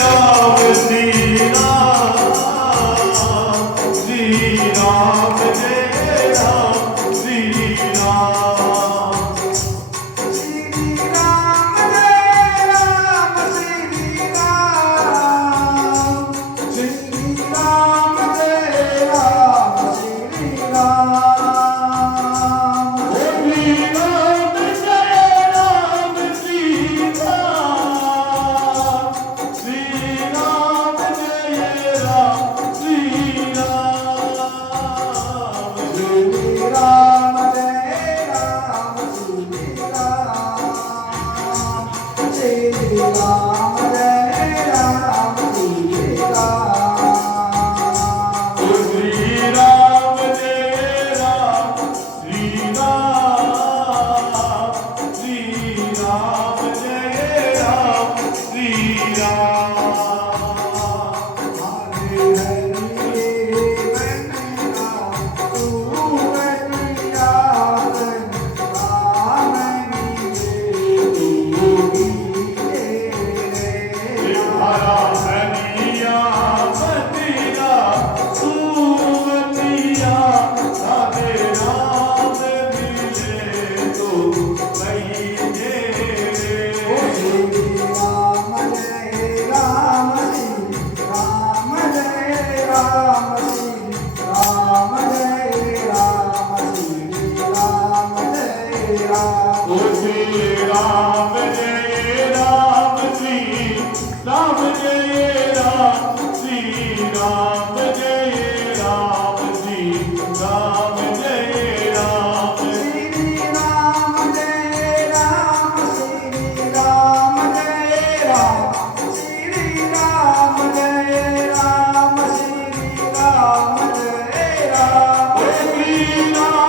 राम श्री राम श्री राम जय राम श्री राम श्री राम जय राम श्री राम श्री राम जय राम श्री राम श्री राम जय राम श्री राम श्री राम जय राम श्री राम श्री राम जय राम श्री राम श्री राम जय राम श्री राम श्री राम जय राम श्री राम श्री राम जय राम श्री राम हरे हरे बनना तू बनिया राम हरा हरिया बतिया सुमतिया राधे राम मिले तो कहिए ओ श्री राम जय राम श्री राम जय राम श्री राम जय राम श्री राम जय राम ओ श्री राम जय राम श्री राम जय राम श्री राम जय राम श्री राम जय राम श्री राम जय राम श्री राम जय राम श्री राम जय राम श्री राम जय राम श्री राम